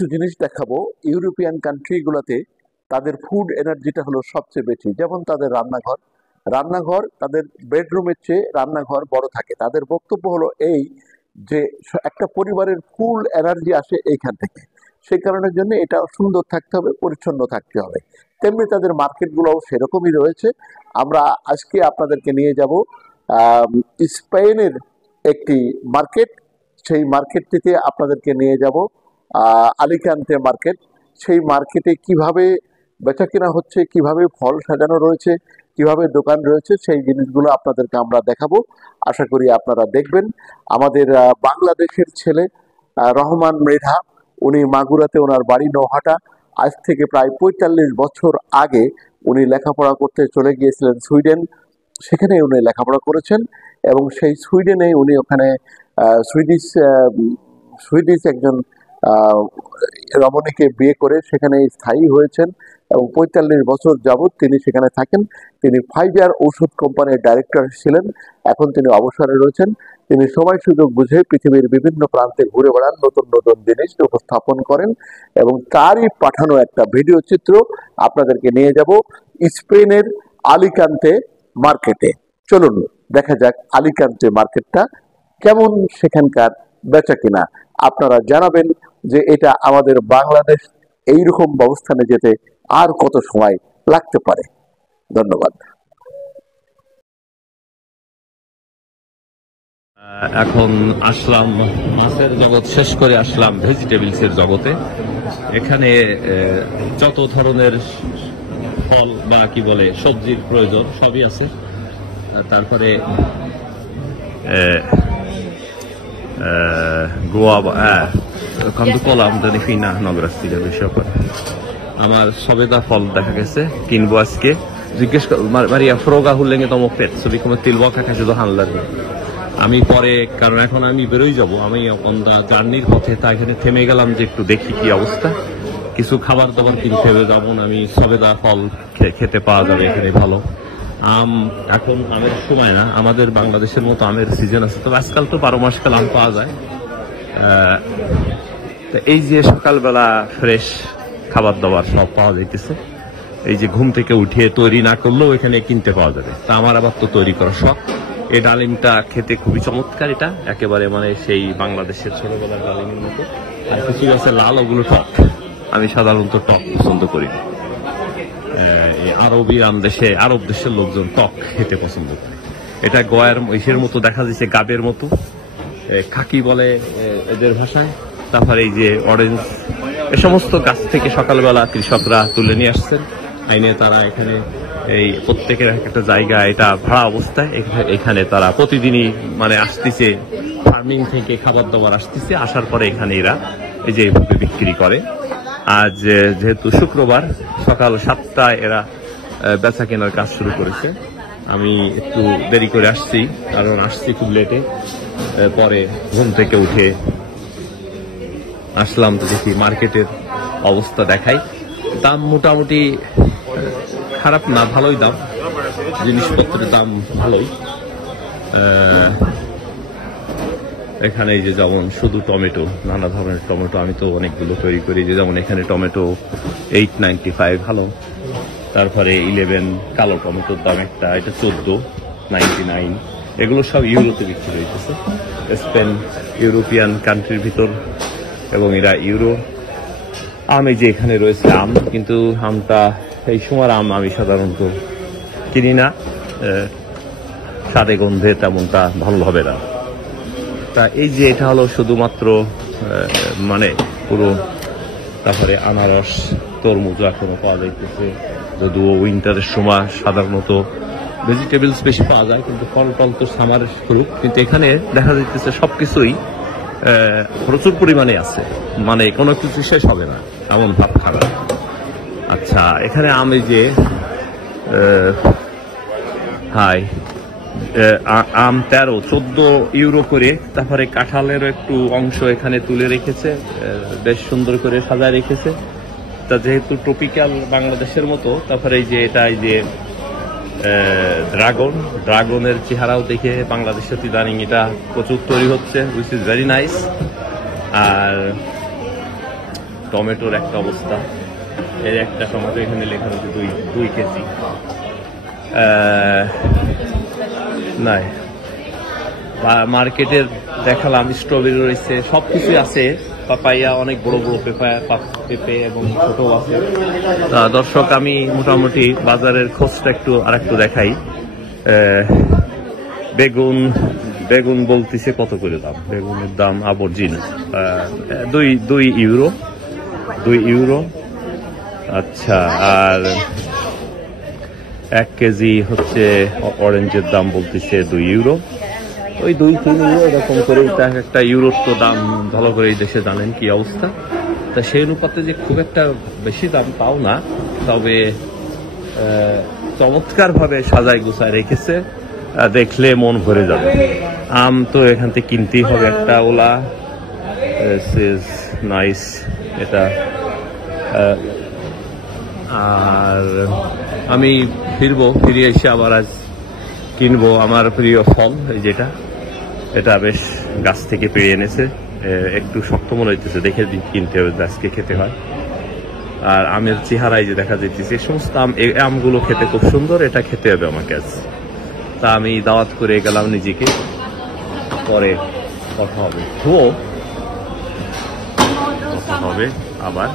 কিছু জিনিস দেখাবো। ইউরোপিয়ান কান্ট্রিগুলোতে তাদের ফুড এনার্জিটা হলো সবচেয়ে বেশি। যেমন তাদের রান্নাঘর তাদের বেডরুমের চেয়ে রান্নাঘর বড় থাকে। তাদের বক্তব্য হলো এই যে একটা পরিবারের ফুল এনার্জি আসে এইখান থেকে। সেই কারণের জন্য এটা সুন্দর থাকতে হবে, পরিচ্ছন্ন থাকতে হবে। তেমনি তাদের মার্কেটগুলোও সেরকমই রয়েছে। আমরা আজকে আপনাদেরকে নিয়ে যাব স্পেনের একটি মার্কেট। সেই মার্কেটটিতে আপনাদেরকে নিয়ে যাব, আলিকান্তে মার্কেট। সেই মার্কেটে কিভাবে বেচাকেনা হচ্ছে, কিভাবে ফল সাজানো রয়েছে, কিভাবে দোকান রয়েছে, সেই জিনিসগুলো আপনাদেরকে আমরা দেখাবো। আশা করি আপনারা দেখবেন। আমাদের বাংলাদেশের ছেলে রহমান মৃধা, উনি মাগুরাতে ওনার বাড়ি নৌহাটা। আজ থেকে প্রায় ৪৫ বছর আগে উনি লেখাপড়া করতে চলে গিয়েছিলেন সুইডেন। সেখানে উনি লেখাপড়া করেছেন এবং সেই সুইডেনে উনি ওখানে সুইডিশ সুইডিশ একজন রমণীকে বিয়ে করে সেখানে স্থায়ী হয়েছেন এবং ৪৫ বছর যাবৎ তিনি সেখানে থাকেন। তিনি ফাইজার ঔষধ কোম্পানির ডাইরেক্টর ছিলেন। এখন তিনি অবসরে রয়েছেন। তিনি সময় সুযোগ বুঝে পৃথিবীর বিভিন্ন প্রান্তে ঘুরে বেড়ান, নতুন নতুন জিনিস উপস্থাপন করেন এবং তারই পাঠানো একটা ভিডিও চিত্র আপনাদেরকে নিয়ে যাব স্পেনের আলিকান্তে মার্কেটে। চলুন দেখা যাক আলিকান্তে মার্কেটটা কেমন, সেখানকার বেচা কিনা। আপনারা জানাবেন যে এটা আমাদের বাংলাদেশ এইরকম ব্যবস্থানে যেতে আর কত সময় লাগতে পারে। ধন্যবাদ। এখন আসলাম মাছের জগৎ শেষ করে আসলাম ভেজিটেবলস এর জগতে। এখানে যত ধরনের ফল বা কি বলে সবজির প্রয়োজন সবই আছে। তারপরে আমার সবেদা ফল দেখা গেছে, কিনবো আজকে। জিজ্ঞেস মারিয়া ফ্রোগা হুল্লেঙ্গে তম পেট ছবি কোনো তিলবকা খাইছে তো হানলার। আমি পরে, কারণ এখন আমি বেরোই যাব, আমি জার্নির পথে, তা এখানে থেমে গেলাম যে একটু দেখি কি অবস্থা। কিছু খাবার দাবার কিনতে হবে, যেমন আমি সবেদা ফল খেতে পাওয়া যাবে এখানে ভালো। আম এখন আমের সময় না, আমাদের বাংলাদেশের মতো আমের সিজন আছে, তবে আজকাল তো 12 মাস কাল আম পাওয়া যায়। এই যে সকালবেলা ফ্রেশ খাবার দাবার সব পাওয়া যাইতেছে। এই যে ঘুম থেকে উঠিয়ে তৈরি না করলেও এখানে কিনতে পাওয়া যাবে। তা আমার আবার তো তৈরি করা শখ। এই ডালিমটা খেতে খুবই চমৎকার, এটা একেবারে মানে সেই বাংলাদেশের ছোটবেলার ডালিমের মতো। আর কিছু আছে লাল, ওগুলো টক। আমি সাধারণত টক পছন্দ করি। আরব দেশের লোকজন টক খেতে পছন্দ করে। এটা গয়ার ইসের মতো দেখা যাচ্ছে, গাবের মতো, খাকি বলে এদের ভাষায়। তারপরে এই যে অরেঞ্জ, এ সমস্ত গাছ থেকে সকালবেলা কৃষকরা তুলে নিয়ে আসছেন, আইনে তারা এখানে এই প্রত্যেকের একটা জায়গা, এটা ভাড়া অবস্থায় এখানে তারা প্রতিদিনই মানে আসতেছে, ফার্মিং থেকে খাবার দাবার আসতেছে, আসার পরে এখানে এরা এই যে এইভাবে বিক্রি করে। আজ যেহেতু শুক্রবার সকাল 7টায় এরা বেচা কেনার কাজ শুরু করেছে। আমি একটু দেরি করে আসছি, কারণ আসছি খুব লেটে। পরে ঘুম থেকে উঠে আসলাম, তো দেখি মার্কেটের অবস্থা দেখাই। দাম মোটামুটি খারাপ না, ভালোই দাম, জিনিসপত্রের দাম ভালোই। এখানে যে যেমন শুধু টমেটো, নানা ধরনের টমেটো, আমি তো অনেকগুলো তৈরি করি। যে যেমন এখানে টমেটো 8.95 ভালো। তারপরে 11 কালো টমেটোর দাম একটা, এটা 14.99। এগুলো সব ইউরোতে বিক্রি হইতেছে। স্পেন ইউরোপিয়ান কান্ট্রির ভিতর এবং এরা ইউরো। আম এই যে এখানে রয়েছে আম, কিন্তু আমটা এই সময় আম আমি সাধারণত কিনি না, স্বাদে গন্ধে তেমনটা ভালো হবে না। তা এই যে এটা হলো শুধুমাত্র মানে পুরো। তারপরে আনারস, তরমুজ এখনো পাওয়া যাইতেছে, যদিও উইন্টারের সময় সাধারণত ভেজিটেবলস বেশি পাওয়া যায়, কিন্তু ফল টল তো সামারের শুরু। কিন্তু এখানে দেখা যাইতেছে সবকিছুই প্রচুর পরিমাণে আছে, মানে কোনো কিছু শেষ হবে না এমন ভাব খারাপ। আচ্ছা, এখানে আমি যে আম 13-14 ইউরো করে। তারপরে কাঁঠালের একটু অংশ এখানে তুলে রেখেছে, বেশ সুন্দর করে সাজায় রেখেছে। তা যেহেতু ট্রপিক্যাল বাংলাদেশের মতো, তারপরে এই যে এটা এই যে ড্রাগনের চেহারাও দেখে বাংলাদেশে ইদানিং এটা প্রচুর তৈরি হচ্ছে, উইচ ইজ ভেরি নাইস। আর টমেটোর একটা অবস্থা। এর একটা টমেটো এখানে লেখা রয়েছে 2 কেজি। নাই মার্কেটের দেখালাম, স্ট্রবেরি রয়েছে, সবকিছু আছে। পাপাইয়া অনেক বড় বড় পেঁপে এবং ছোট আছে। দর্শক, আমি মোটামুটি বাজারের খোঁজটা একটু দেখাই। বেগুন বলতেছে কত করে দাম? বেগুনের দাম আবর্জিন 2 ইউরো। আচ্ছা, আর 1 কেজি হচ্ছে অরেঞ্জের দাম বলতেছে 2 ইউরো। ওই 2-3 ইউরো এরকম করে। একটা ইউরোর তো দাম ভালো করে এই দেশে জানেন কি অবস্থা। তা সেই অনুপাতে যে খুব একটা বেশি দাম তাও না, তবে চমৎকার ভাবে সাজায় গুছায় রেখেছে, দেখলে মন ভরে যাবে। আম তো এখান থেকে কিনতেই হবে একটা। ওলা নাইস এটা। আর আমি ফিরে এসে আবার আজ কিনবো আমার প্রিয় ফল, এটা বেশ গাছ থেকে পেড়ে এনেছে। একটু শক্ত মনে হইতেছে, দেখে কিনতে হবে, আজকে খেতে হয়। আর আমের চেহারায় যে দেখা যাইতেছে, এই সমস্ত আমগুলো খেতে খুব সুন্দর, এটা খেতে হবে আমাকে আজ। তা আমি দাওয়াত করে গেলাম নিজেকে, পরে কথা হবে আবার।